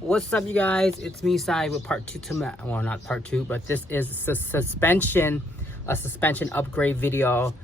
What's up, you guys? It's me, Sai, with part two to my, well, not part two, but this is a suspension upgrade video.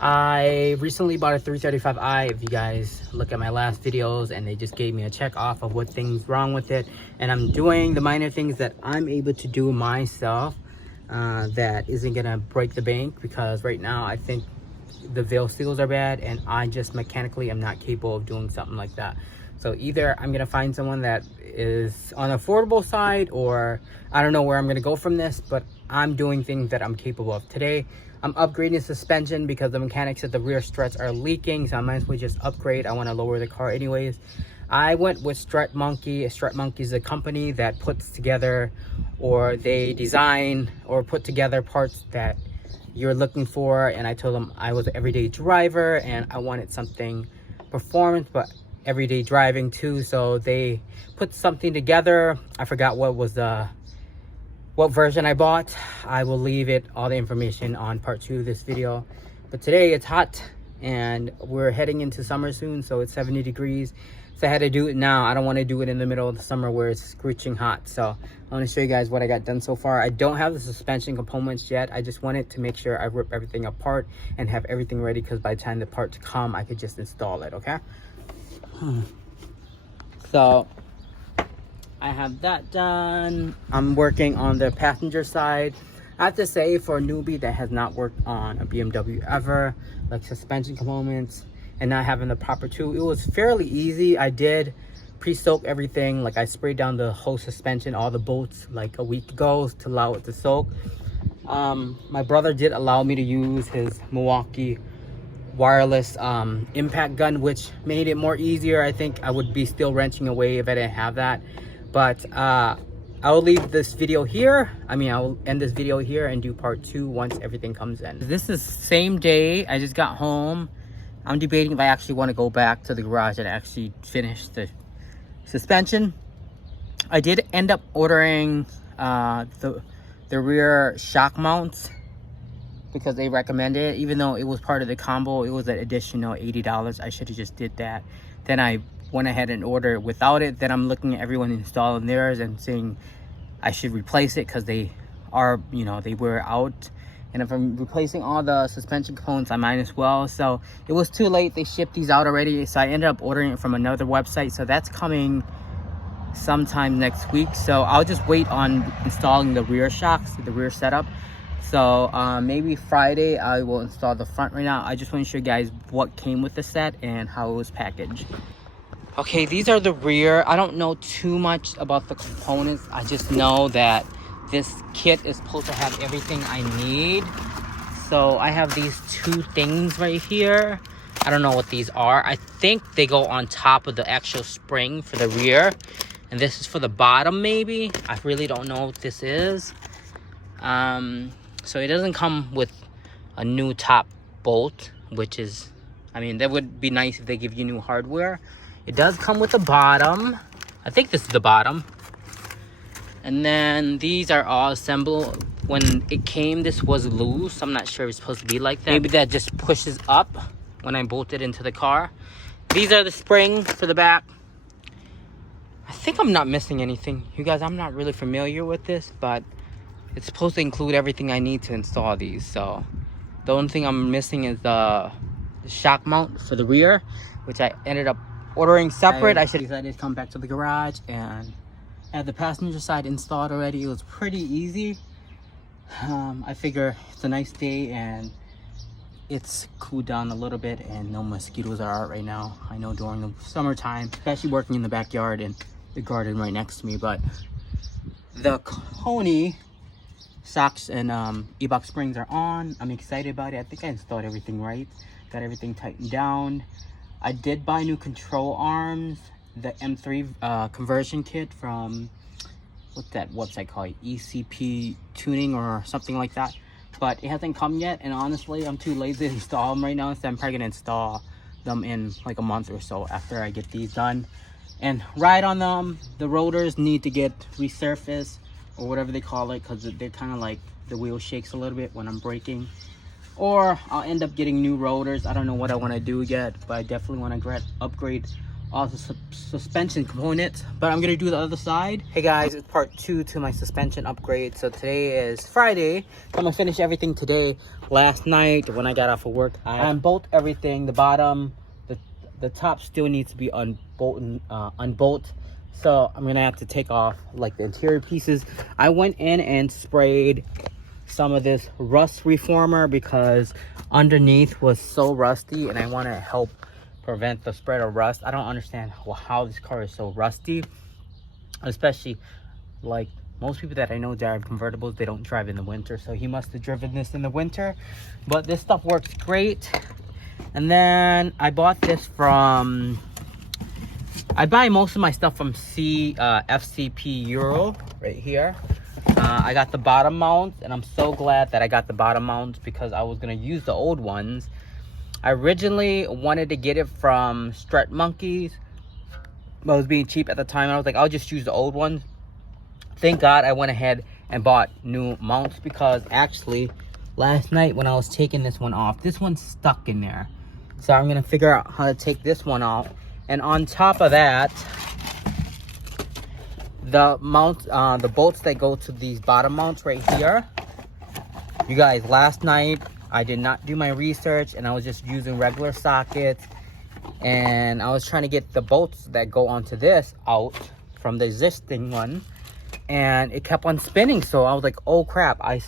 I recently bought a 335i. If you guys look at my last videos, and they just gave me a check off of what things wrong with it, and I'm doing the minor things that I'm able to do myself that isn't gonna break the bank, because right now I think the veil seals are bad and I just mechanically am not capable of doing something like that. So either I'm gonna find someone that is on the affordable side, or I don't know where I'm gonna go from this, but I'm doing things that I'm capable of. Today I'm upgrading suspension because the mechanics at the rear struts are leaking, so I might as well just upgrade. I want to lower the car anyways. I went with Strut Monkey. Strut Monkey is a company that puts together, or they design or put together parts that you're looking for, and I told them I was an everyday driver and I wanted something performance but everyday driving too, so they put something together. I forgot what was what version I bought. I will leave all the information on part 2 of this video. But today it's hot and we're heading into summer soon, so it's 70 degrees, so I had to do it now. I don't want to do it in the middle of the summer where it's scorching hot. So I want to show you guys what I got done so far. I don't have the suspension components yet. I just wanted to make sure I rip everything apart and have everything ready, because by the time the parts come I could just install it. Okay, so I have that done. I'm working on the passenger side. I have to say, for a newbie that has not worked on a BMW ever, like suspension components and not having the proper tool, it was fairly easy. I did pre-soak everything. Like, I sprayed down the whole suspension, all the bolts, like a week ago to allow it to soak. My brother did allow me to use his Milwaukee wireless impact gun, which made it more easier. I think I would be still wrenching away if I didn't have that. But I will leave this video here. I will end this video here and do part 2 once everything comes in. This is same day. I just got home. I'm debating if I actually want to go back to the garage and actually finish the suspension. I did end up ordering the rear shock mounts because they recommended it. Even though it was part of the combo, it was an additional $80. I should have just did that. Then I went ahead and ordered without it. Then I'm looking at everyone installing theirs and saying I should replace it because they are, they wear out. And if I'm replacing all the suspension components, I might as well. So it was too late. They shipped these out already, so I ended up ordering it from another website. So that's coming sometime next week. So I'll just wait on installing the rear shocks, the rear setup. So maybe Friday I will install the front. Right now I just want to show you guys what came with the set and how it was packaged. Okay, these are the rear. I don't know too much about the components. I just know that this kit is supposed to have everything I need. So I have these 2 things right here. I don't know what these are. I think they go on top of the actual spring for the rear, and this is for the bottom maybe. I really don't know what this is. So it doesn't come with a new top bolt, which is, that would be nice if they give you new hardware. It does come with a bottom. I think this is the bottom. And then these are all assembled. When it came, this was loose. I'm not sure it's supposed to be like that. Maybe that just pushes up when I bolt it into the car. These are the springs for the back. I think I'm not missing anything. You guys, I'm not really familiar with this, but it's supposed to include everything I need to install these. So the only thing I'm missing is the shock mount for the rear, which I ended up ordering separate. I decided to come back to the garage and have the passenger side installed already. It was pretty easy. I figure it's a nice day and it's cooled down a little bit and no mosquitoes are out right now. I know during the summertime, especially working in the backyard and the garden right next to me. But the koni shocks and e-box springs are on. I'm excited about it. I think I installed everything right. Got everything tightened down. I did buy new control arms, the M3 conversion kit from, what's that website called? ECP Tuning or something like that. But it hasn't come yet, and honestly, I'm too lazy to install them right now, so I'm probably gonna install them in like a month or so after I get these done and ride on them. The rotors need to get resurfaced or whatever they call it, because they're kind of like, the wheel shakes a little bit when I'm braking. Or I'll end up getting new rotors. I don't know what I want to do yet, but I definitely want to upgrade all the suspension components, but I'm gonna do the other side. Hey guys, it's part 2 to my suspension upgrade. So today is Friday. I'm gonna finish everything today. Last night when I got off of work, I unbolt everything. The bottom, the top still needs to be unbolt. So I'm gonna have to take off like the interior pieces. I went in and sprayed some of this rust reformer because underneath was so rusty, and I want to help prevent the spread of rust. I don't understand how this car is so rusty, especially like most people that I know drive convertibles. They don't drive in the winter, so he must have driven this in the winter. But this stuff works great. And then I bought this from, I buy most of my stuff from FCP Euro right here. I got the bottom mounts, and I'm so glad that I got the bottom mounts because I was gonna use the old ones. I originally wanted to get it from Strut Monkeys, but it was being cheap at the time. I was like, I'll just use the old ones. Thank God I went ahead and bought new mounts, because actually last night when I was taking this one off, this one's stuck in there. So I'm gonna figure out how to take this one off. And on top of that, the mounts, the bolts that go to these bottom mounts right here. You guys, last night I did not do my research, and I was just using regular sockets, and I was trying to get the bolts that go onto this out from the existing one, and it kept on spinning. So I was like, oh crap, I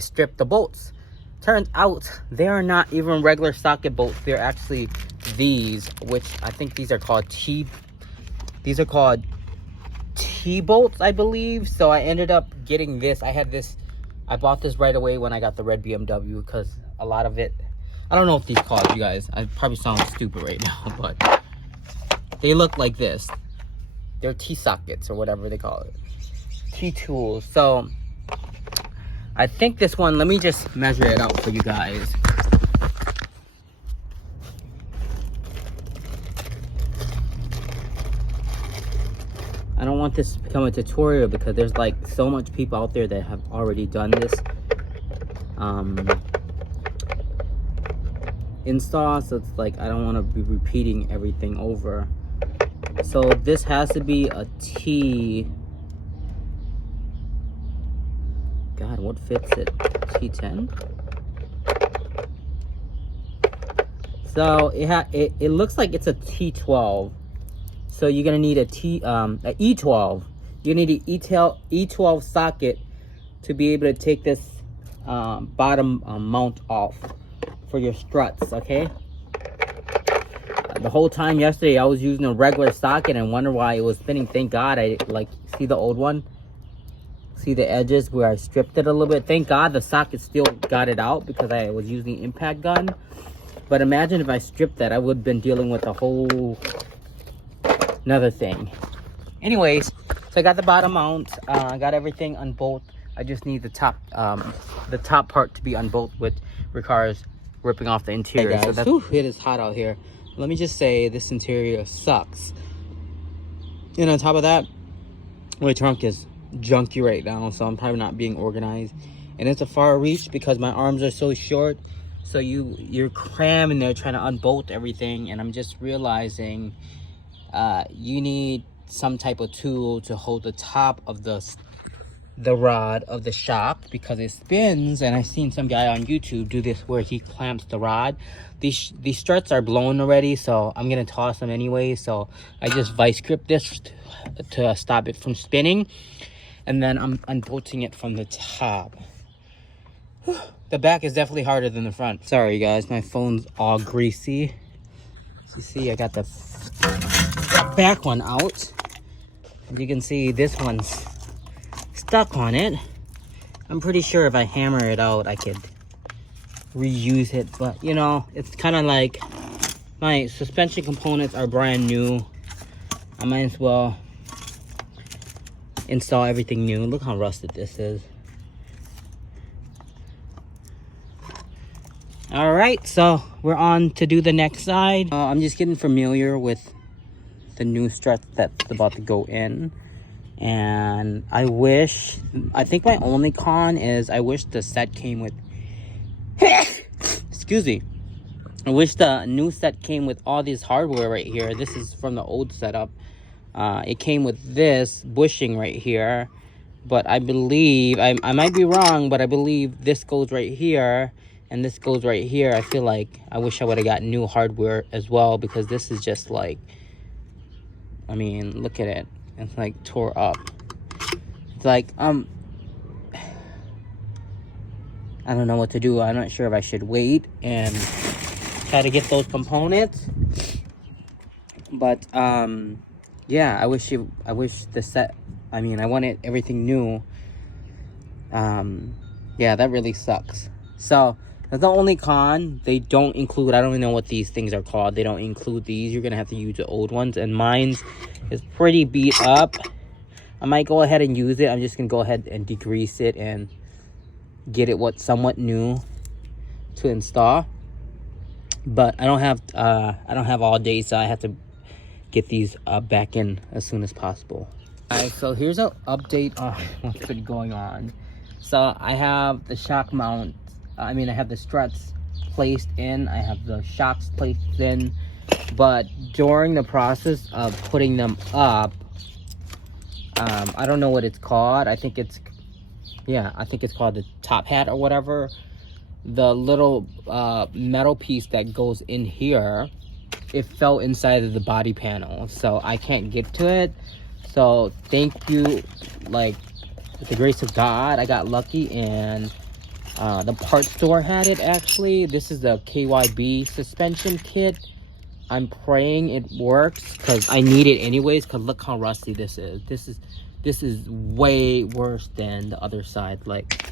stripped the bolts. Turns out they are not even regular socket bolts. They're actually these, which I think these are called T-bolts, I believe. So I ended up getting this. I bought this right away when I got the red BMW, because a lot of it, I don't know what these called, you guys. I probably sound stupid right now, but they look like this. They're T-sockets or whatever they call it. T-tools. So I think this one, let me just measure it out for you guys. I don't want this to become a tutorial because there's like so much people out there that have already done this install, so it's like I don't want to be repeating everything over. So this has to be a T. God, what fits it? T10. So it looks like it's a T12. So you're gonna need a E12. You need an E12 socket to be able to take this bottom mount off for your struts. Okay. The whole time yesterday I was using a regular socket and wonder why it was spinning. Thank God I see the old one. See the edges where I stripped it a little bit. Thank God the socket still got it out because I was using the impact gun. But imagine if I stripped that, I would have been dealing with a whole another thing. Anyways, so I got the bottom mount. I got everything unbolt. I just need the top part to be unbolt, which requires ripping off the interior. Hey guys, so it is hot out here. Let me just say this interior sucks. And on top of that, my trunk is junky right now, so I'm probably not being organized, and it's a far reach because my arms are so short. So you're cramming there trying to unbolt everything, and I'm just realizing you need some type of tool to hold the top of the rod of the shock because it spins. And I've seen some guy on YouTube do this where he clamps the rod. These struts are blown already, so I'm gonna toss them anyway. So I just vice grip this to stop it from spinning, and then I'm unbolting it from the top. The back is definitely harder than the front. Sorry guys, my phone's all greasy. As you see, I got the back one out. As you can see, this one's stuck on it. I'm pretty sure if I hammer it out, I could reuse it. But you know, it's kind of like my suspension components are brand new. I might as well install everything new. Look how rusted this is. All right, so we're on to do the next side. I'm just getting familiar with the new strut that's about to go in, and I think my only con is I wish the set came with excuse me, I wish the new set came with all this hardware right here. This is from the old setup. It came with this bushing right here, but I believe, I might be wrong, but I believe this goes right here and this goes right here. I feel like I wish I would have got new hardware as well, because this is just like, I mean, look at it. It's like tore up. It's like, I don't know what to do. I'm not sure if I should wait and try to get those components. But yeah, I wish the set, I mean, I wanted everything new. Yeah, that really sucks. So that's the only con. They don't include, I don't even know what these things are called. They don't include these. You're gonna have to use the old ones, and mine's is pretty beat up. I might go ahead and use it. I'm just gonna go ahead and degrease it and get it somewhat new to install. But I don't have all day, so I have to get these back in as soon as possible. Alright, so here's an update on what's been going on. So I have the shock mount, I have the struts placed in, I have the shocks placed in, but during the process of putting them up, I don't know what it's called. I think it's called the top hat or whatever. The little metal piece that goes in here, it fell inside of the body panel, so I can't get to it. So thank you, like, with the grace of God, I got lucky, and the parts store had it. Actually, this is the KYB suspension kit. I'm praying it works, because I need it anyways, because look how rusty this is. This is way worse than the other side. Like,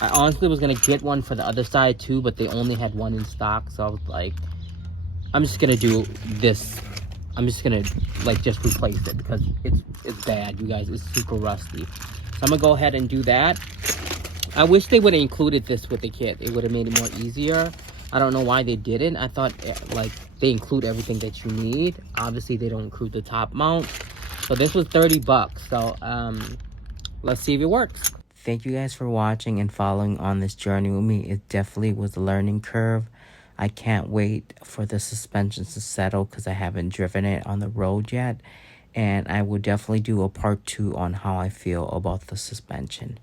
I honestly was gonna get one for the other side too, but they only had one in stock, so I was like, I'm just gonna do this. I'm just gonna just replace it, because it's bad, you guys. It's super rusty. So I'm gonna go ahead and do that. I wish they would have included this with the kit. It would have made it more easier. I don't know why they didn't. I thought like they include everything that you need. Obviously they don't include the top mount. So this was 30 bucks. So let's see if it works. Thank you guys for watching and following on this journey with me. It definitely was a learning curve. I can't wait for the suspensions to settle, because I haven't driven it on the road yet. And I will definitely do a part 2 on how I feel about the suspension.